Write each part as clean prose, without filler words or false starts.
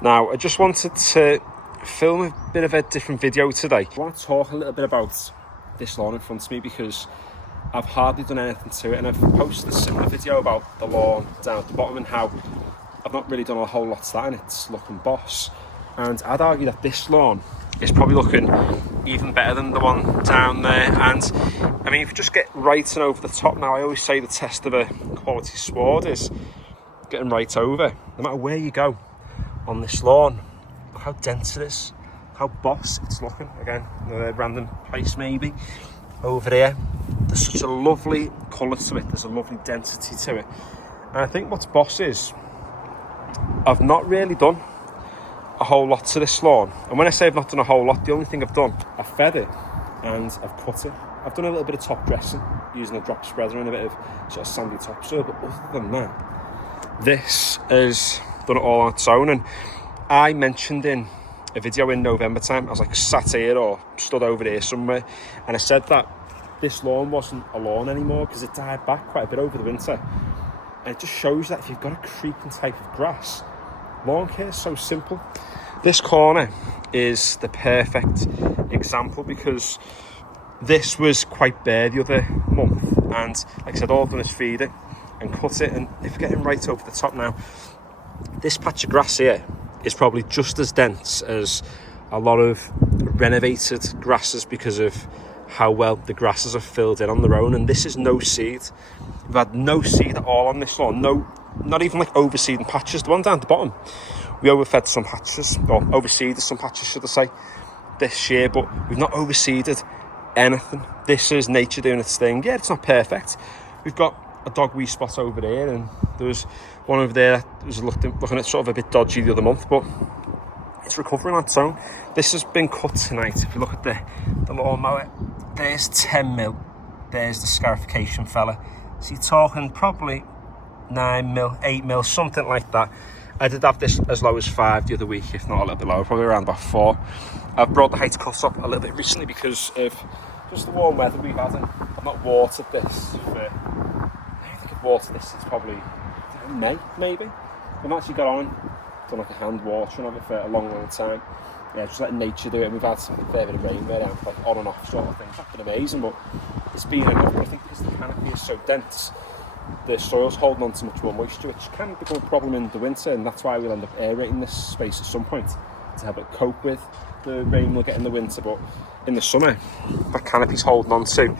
Now, I just wanted to film a bit of a different video today. I want to talk a little bit about this lawn in front of me because I've hardly done anything to it, and I've posted a similar video about the lawn down at the bottom and how I've not really done a whole lot to that and it's looking boss. And I'd argue that this lawn is probably looking even better than the one down there. And I mean, if you just get right and over the top now, I always say the test of a quality sward is getting right over, no matter where you go on this lawn. Look how dense it is, how boss it's looking. Again, a random place maybe over here. There's such a lovely colour to it, there's a lovely density to it. And I think what's boss is, I've not really done a whole lot to this lawn. And when I say I've not done a whole lot, the only thing I've done, I've fed it and I've cut it. I've done a little bit of top dressing using a drop spreader and a bit of sort of sandy topsoil, but other than that, this has done it all on its own. And I mentioned in a video in November time, I was like sat here or stood over there somewhere, and I said that this lawn wasn't a lawn anymore because it died back quite a bit over the winter. And it just shows that if you've got a creeping type of grass, lawn care is so simple. This corner is the perfect example because this was quite bare the other month, and like I said, all I've done is feed it and cut it, and if you're getting right over the top now, this patch of grass here is probably just as dense as a lot of renovated grasses because of how well the grasses are filled in on their own. And this is no seed. We've had no seed at all on this lawn, no, not even like overseeding patches. The one down at the bottom, we overfed some patches, or overseeded some patches should I say, this year, but we've not overseeded anything. This is nature doing its thing. Yeah, it's not perfect. We've got a dog wee spot over there, and there was one over there that was looking at sort of a bit dodgy the other month, but it's recovering on its own. This has been cut tonight. If you look at the lawnmower, there's 10 mil, there's the scarification fella. So you're talking probably 9 mil, 8 mil, something like that. I did have this as low as 5 the other week, if not a little bit lower, probably around about 4. I've brought the height cut up a little bit recently because of just the warm weather we've had, and I've not watered this for, I don't think I've watered this since probably May, maybe. I've actually got on, done like a hand watering of it for a long time. Yeah, just letting nature do it, and we've had some fair bit of rain there, like on and off sort of thing. It's been amazing, but it's been enough. But I think because the canopy is so dense, the soil's holding on to much more moisture, which can become a problem in the winter, and that's why we'll end up aerating this space at some point to help it cope with the rain we'll get in the winter. But in the summer, that canopy's holding on to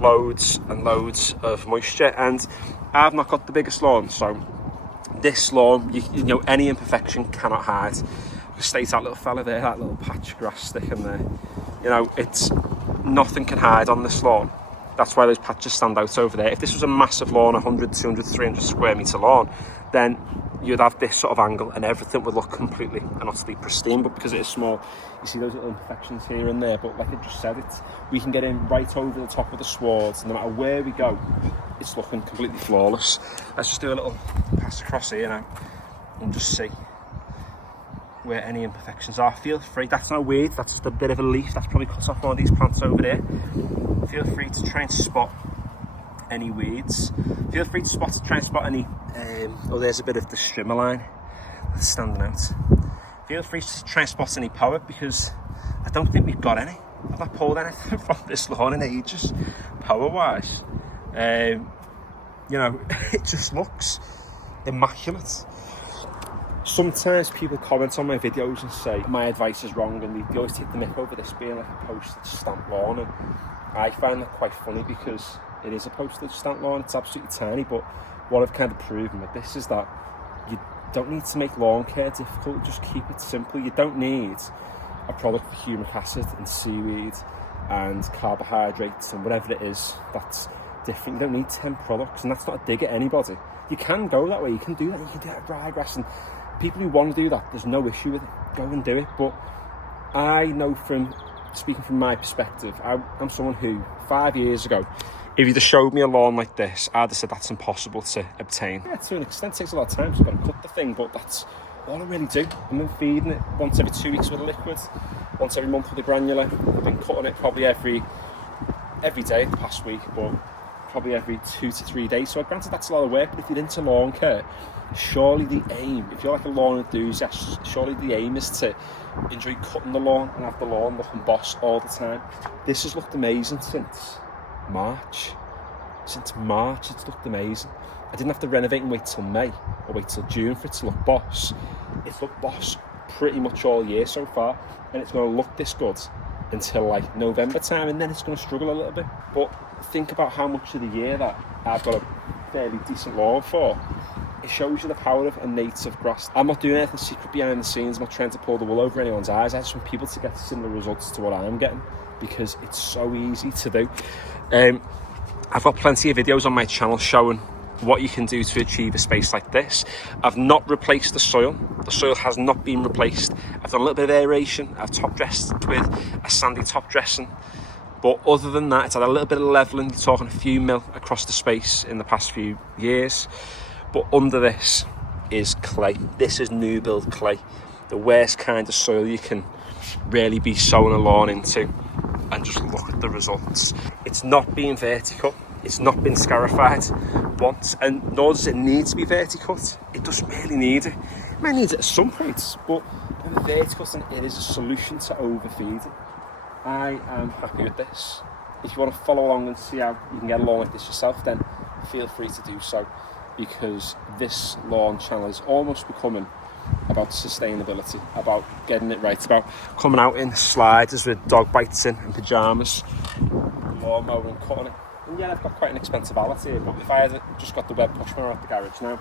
loads and loads of moisture, and I've not got the biggest lawn, so this lawn, you know, any imperfection cannot hide. State that little fella there, that little patch of grass sticking there, you know, it's nothing can hide on this lawn. That's why those patches stand out over there. If this was a massive lawn, 100, 200, 300 square metre lawn, then you'd have this sort of angle and everything would look completely and utterly pristine. But because it is small, you see those little imperfections here and there. But like I just said, we can get in right over the top of the swards, and no matter where we go, it's looking completely flawless. Let's just do a little pass across here now and just see where any imperfections are. Feel free, that's no weed, that's just a bit of a leaf that's probably cut off one of these plants over there. Feel free to try and spot any weeds. Feel free to try and spot any oh, there's a bit of the strimmer line that's standing out. Feel free to try and spot any power, because I don't think we've got any. I've not pulled anything from this lawn in ages power wise. You know, it just looks immaculate. Sometimes people comment on my videos and say my advice is wrong, and they always take the mick over this being like a postage stamp lawn, and I find that quite funny because it is a postage stamp lawn. It's absolutely tiny, but what I've kind of proven with this is that you don't need to make lawn care difficult, just keep it simple. You don't need a product for humic acid and seaweed and carbohydrates and whatever it is that's different. You don't need 10 products, and that's not a dig at anybody. You can go that way, you can do that, you can do that ryegrass, and people who want to do that, there's no issue with it, go and do it. But I know, from speaking from my perspective, I'm someone who 5 years ago, if you'd have showed me a lawn like this, I'd have said that's impossible to obtain. Yeah, to an extent, it takes a lot of time, so I've got to cut the thing, but that's all I really do. I've been feeding it once every 2 weeks with a liquid, once every month with a granular. I've been cutting it probably every day the past week, but probably every 2 to 3 days. So granted, that's a lot of work, but if you're into lawn care, surely the aim, if you're like a lawn enthusiast, surely the aim is to enjoy cutting the lawn and have the lawn looking boss all the time. This has looked amazing since March. Since March, it's looked amazing. I didn't have to renovate and wait till May or wait till June for it to look boss. It's looked boss pretty much all year so far, and it's going to look this good until like November time, and then it's going to struggle a little bit. But think about how much of the year that I've got a fairly decent lawn for. It shows you the power of a native grass. I'm not doing anything secret behind the scenes. I'm not trying to pull the wool over anyone's eyes. I just want people to get similar results to what I'm getting, because it's so easy to do. I've got plenty of videos on my channel showing what you can do to achieve a space like this. I've not replaced the soil. The soil has not been replaced. I've done a little bit of aeration. I've top dressed with a sandy top dressing. But other than that, it's had a little bit of levelling. You're talking a few mil across the space in the past few years. But under this is clay. This is new build clay. The worst kind of soil you can really be sowing a lawn into. And just look at the results. It's not been vertical. It's not been scarified once, and nor does it need to be verticut. It doesn't really need it. It might need it at some points, but when the vertical, it is a solution to overfeeding. I am happy with this. If you want to follow along and see how you can get a lawn like this yourself, then feel free to do so, because this lawn channel is almost becoming about sustainability, about getting it right, about coming out in sliders with dog bites in and pyjamas, lawn mowing and cutting it. And yeah, I've got quite an expensive outlet here, but if I had just got the web push mower at the garage now,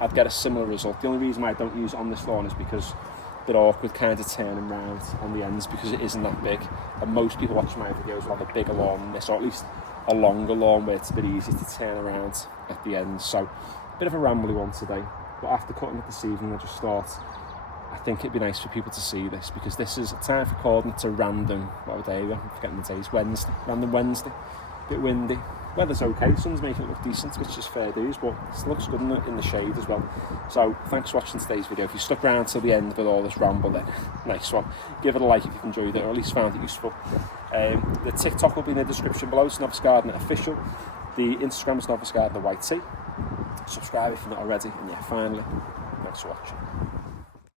I'd get a similar result. The only reason why I don't use it on this lawn is because it's a bit awkward kind of turning round on the ends, because it isn't that big. And most people watching my videos will have a bigger lawn than this, or at least a longer lawn where it's a bit easier to turn around at the ends. So a bit of a rambly one today. But after cutting it this evening, I just thought, I think it'd be nice for people to see this, because this is a time for calling it a random, what day are we on? I'm forgetting the days, Wednesday, random Wednesday, a bit windy. Weather's okay, sun's making it look decent, which is fair dues, but it looks good in the shade as well. So thanks for watching today's video. If you stuck around till the end with all this ramble, then nice one. Give it a like if you've enjoyed it, or at least found it useful. The TikTok will be in the description below. It's Novice Gardener Official. The Instagram is Novice Gardener YT. Subscribe if you're not already, and yeah, finally, thanks for watching.